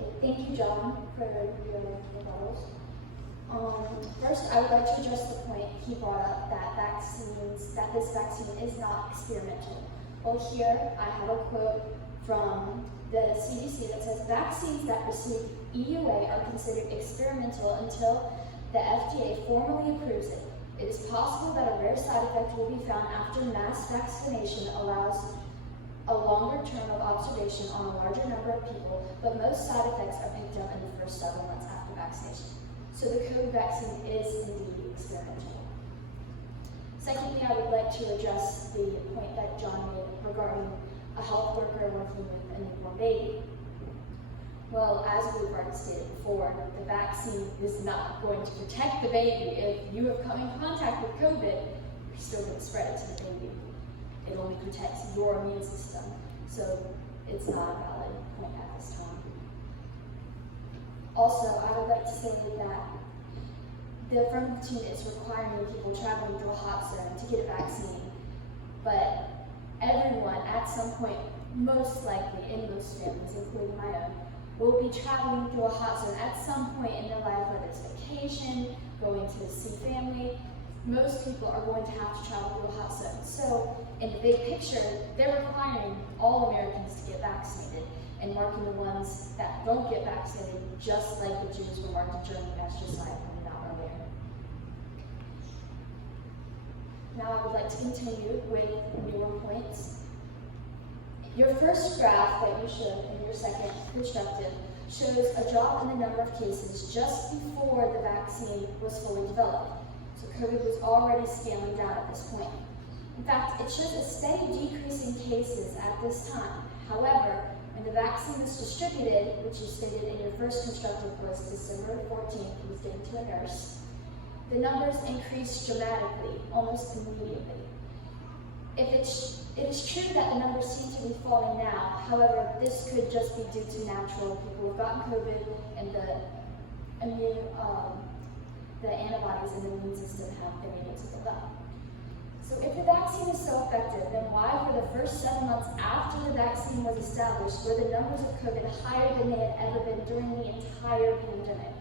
Okay, thank you, John, for your rebuttals. First, I would like to address the point he brought up that this vaccine is not experimental. Well, here I have a quote from the CDC that says vaccines that receive EUA are considered experimental until the FDA formally approves it. It is possible that a rare side effect will be found after mass vaccination allows a longer term of observation on a larger number of people, but most side effects are picked up in the first several months after vaccination. So the COVID vaccine is indeed experimental. Secondly, I would like to address the point that John made regarding a health worker working with a newborn baby. Well, as we've already stated before, the vaccine is not going to protect the baby. If you have come in contact with COVID, you're still going to spread it to the baby. It only protects your immune system, so it's not a valid point at this time. Also, I would like to say that the affirmative team is requiring people traveling through a hot zone to get a vaccine, but everyone at some point, most likely in most families, including my own, will be traveling through a hot zone at some point in their life, whether it's vacation, going to see family. Most people are going to have to travel through a hot zone. So in the big picture, they're requiring all Americans to get vaccinated and marking the ones that don't get vaccinated, just like the Jews were marked in Germany, as Josiah pointed out earlier. Now I would like to continue with newer points. Your first graph that you showed in your second constructive shows a drop in the number of cases just before the vaccine was fully developed. So COVID was already scaling down at this point. In fact, it shows a steady decrease in cases at this time. However, when the vaccine was distributed, which you stated in your first constructive was December 14th, it was given to a nurse, the numbers increased dramatically, almost immediately. It is true that the numbers seem to be falling now. However, this could just be due to natural people who have gotten COVID and the antibodies in the immune system have been able to build up. So if the vaccine is so effective, then why for the first 7 months after the vaccine was established were the numbers of COVID higher than they had ever been during the entire pandemic?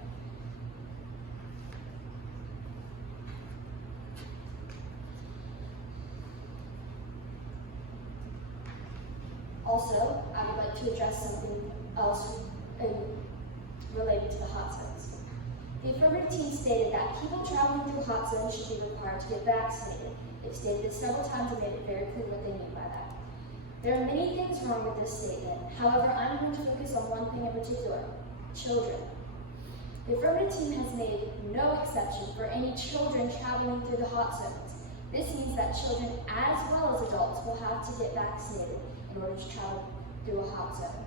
Also, I would like to address something else related to the hot zones. The affirmative team stated that people traveling through hot zones should be required to get vaccinated. They've stated this several times and made it very clear what they mean by that. There are many things wrong with this statement. However, I'm going to focus on one thing in particular: children. The affirmative team has made no exception for any children traveling through the hot zones. This means that children as well as adults will have to get vaccinated in order to travel through a hot zone.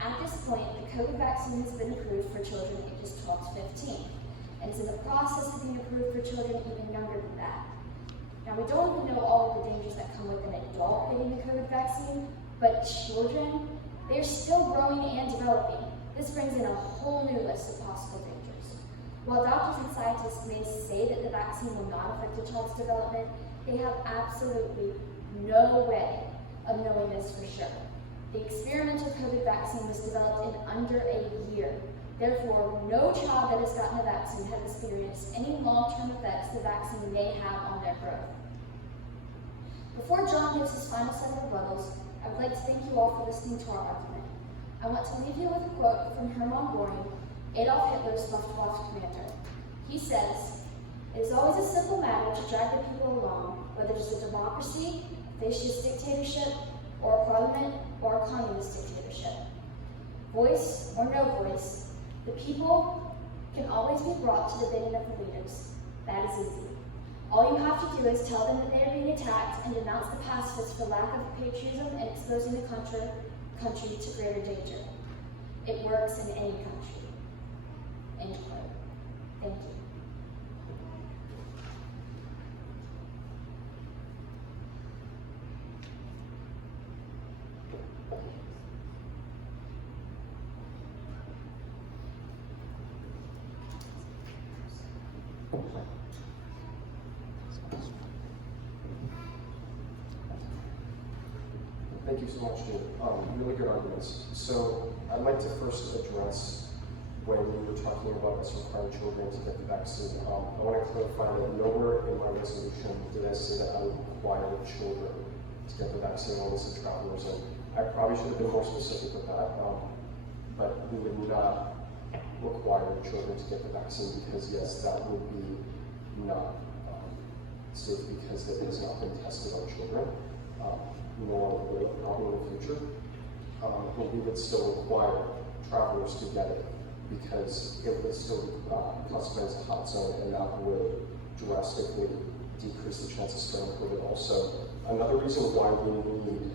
At this point, the COVID vaccine has been approved for children ages 12 to 15, and is in the process of being approved for children even younger than that. Now, we don't even know all of the dangers that come with an adult getting the COVID vaccine, but children, they're still growing and developing. This brings in a whole new list of possible dangers. While doctors and scientists may say that the vaccine will not affect a child's development, they have absolutely no way of knowing this for sure. The experimental COVID vaccine was developed in under a year. Therefore, no child that has gotten the vaccine has experienced any long-term effects the vaccine may have on their growth. Before John gives his final set of rebuttals, I would like to thank you all for listening to our argument. I want to leave you with a quote from Hermann Göring, Adolf Hitler's Luftwaffe commander. He says, "It is always a simple matter to drag the people along, whether it's a democracy, fascist dictatorship, or a parliament, or a communist dictatorship. Voice or no voice, the people can always be brought to the bidding of the leaders. That is easy. All you have to do is tell them that they are being attacked and denounce the pacifists for lack of patriotism and exposing the country to greater danger. It works in any country." End quote. Thank you. Thank you so much, Jim. Really good arguments. So I'd like to first address when you were talking about us requiring children to get the vaccine. I want to clarify that nowhere in my resolution did I say that I would require children to get the vaccine, only said travelers. And I probably should have been more specific with that, but we would not require children to get the vaccine because, yes, that would be not safe because it has not been tested on children, nor will it probably in the future. But we would still require travelers to get it because it would still classify as a hot zone, and that would drastically decrease the chance of spreading COVID. Also, another reason why we need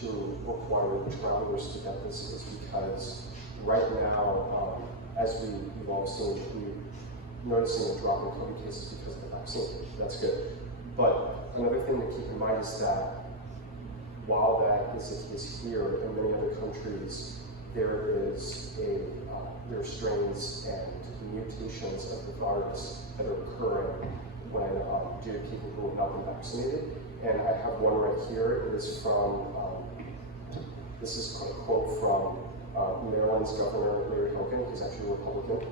to require travelers to get this is because right now, as you've all seen, we're noticing a drop in COVID cases because of the vaccine. That's good. But another thing to keep in mind is that while that is the case here, in many other countries, there are strains and mutations of the virus that are occurring when due to people who have not been vaccinated. And I have one right here. It is from, this is a quote from Maryland's Governor Larry Hogan. He's actually a Republican.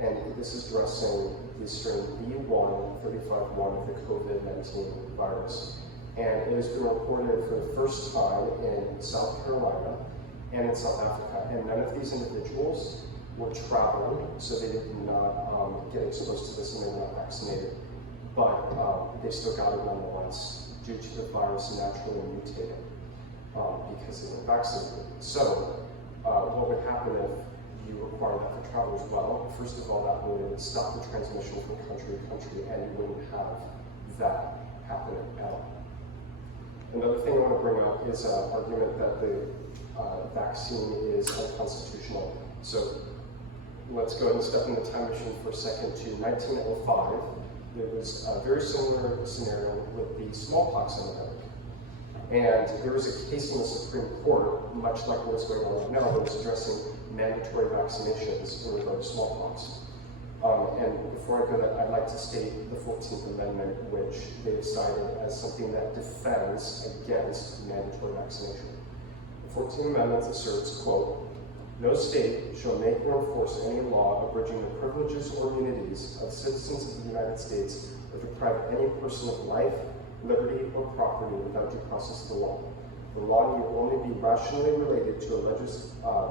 And this is addressing the strain B1.35.1 of the COVID-19 virus. And it has been reported for the first time in South Carolina and in South Africa. And none of these individuals were traveling, so they did not get exposed to this and they were not vaccinated. But they still got it nonetheless due to the virus naturally mutating because they were vaccinated. So what would happen if you require that for travelers? Well, first of all, that would stop the transmission from country to country, and you wouldn't have that happening at all. Another thing I want to bring up is an argument that the vaccine is unconstitutional. So let's go ahead and step in the time machine for a second to 1905. There was a very similar scenario with the smallpox epidemic. And there was a case in the Supreme Court, much like what's going on right now, that was addressing mandatory vaccinations in regard to smallpox. And before I go there, I'd like to state the 14th Amendment, which they've cited as something that defends against mandatory vaccination. The 14th Amendment asserts, quote, "No state shall make or enforce any law abridging the privileges or immunities of citizens of the United States or deprive any person of life, liberty, or property without due process of the law. The law need only be rationally related to a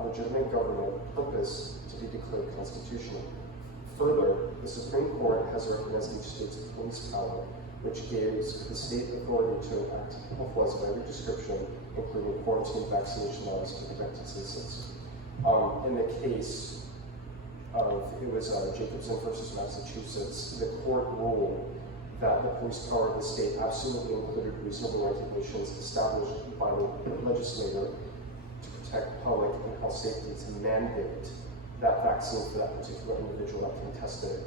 legitimate government purpose to be declared constitutional." Further, the Supreme Court has recognized each state's police power, which gives the state authority to enact health laws of every description, including quarantine vaccination laws to protect its citizens. In the case of, it was Jacobson versus Massachusetts, the court ruled that the police power of the state absolutely included reasonable regulations established by the legislator to protect public and health safety to mandate that vaccine for that particular individual that can test it.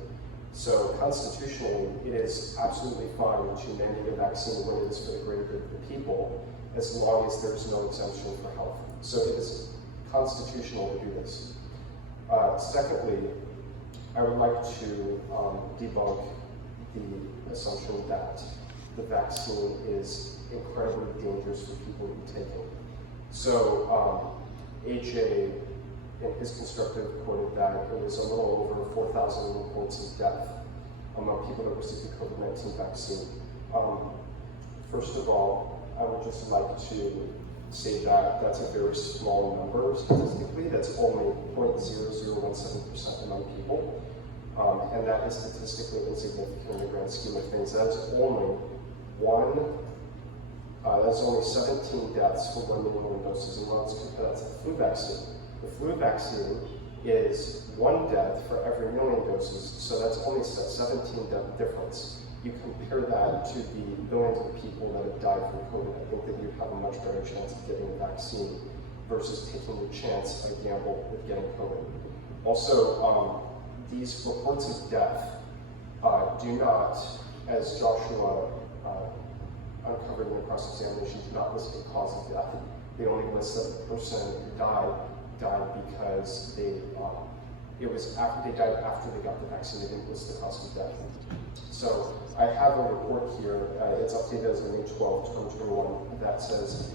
So constitutionally, it is absolutely fine to mandate a vaccine when it is for the greater good of the people, as long as there's no exemption for health. So it is constitutional to do this. Secondly, I would like to debunk the assumption that the vaccine is incredibly dangerous for people who take it. So AJ, in his constructive, quoted that it was a little over 4,000 reports of death among people that received the COVID-19 vaccine. First of all, I would just like to say that that's a very small number statistically. That's only 0.0017% among people. And that is statistically insignificant in the grand scheme of things. That is only that's only 17 deaths for 1 million doses. And let's compare that to the flu vaccine. The flu vaccine is 1 death for every 1 million doses, so that's only a 17 death difference. You compare that to the billions of people that have died from COVID, I think that you have a much better chance of getting a vaccine versus taking your chance, a gamble with getting COVID. Also, these reports of death do not, as Joshua uncovered in the cross-examination, do not list the cause of death. They only list that the person who died because they died after they got the vaccine. They didn't list the cause of death. So I have a report here. It's updated as of May 12, 2021, that says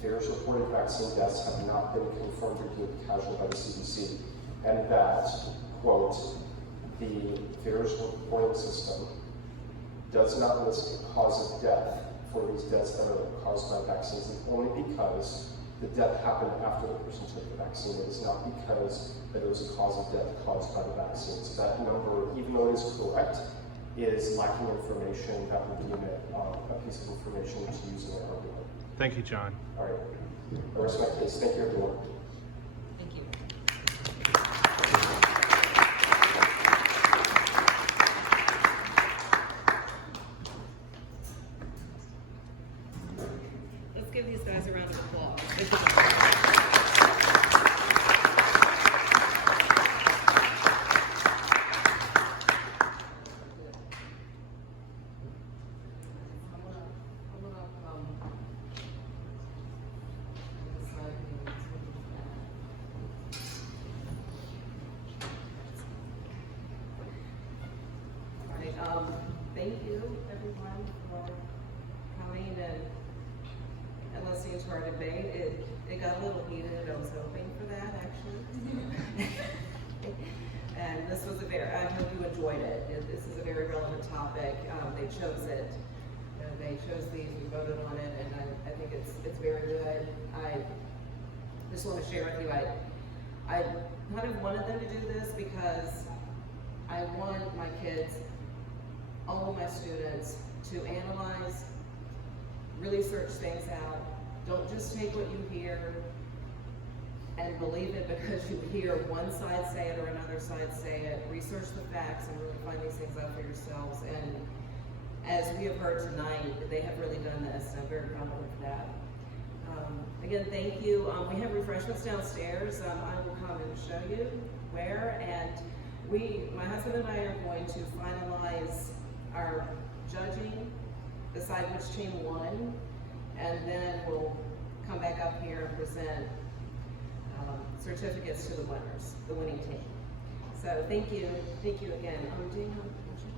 VAERS reported vaccine deaths have not been confirmed or deemed casual by the CDC, and that, quote, the VAERS reporting system does not list a cause of death for these deaths that are caused by vaccines, and only because the death happened after the person took the vaccine. It is not because that it was a cause of death caused by the vaccine. So that number, even though it is correct, is lacking information that would deem it a piece of information to use in an argument. Thank you, John. All right. I rest my case. Thank you, everyone. Thank you. Let's give these guys a round of applause. Thank you, everyone, for coming and listening to our debate. It got a little heated. I was hoping for that, actually. And this was I hope you enjoyed it. This is a very relevant topic. They chose it. They chose these. We voted on it, and I think it's very good. I just want to share with you. I kind of wanted them to do this because I want my kids, all of my students, to analyze, really search things out. Don't just take what you hear and believe it because you hear one side say it or another side say it. Research the facts and really find these things out for yourselves. And as we have heard tonight, they have really done this, and I'm very proud of that. Again, thank you. We have refreshments downstairs. I will come and show you where. And my husband and I are going to finalize our judging, decide which team won, and then we'll come back up here and present certificates to the winners, the winning team. So thank you again. Do you have a question?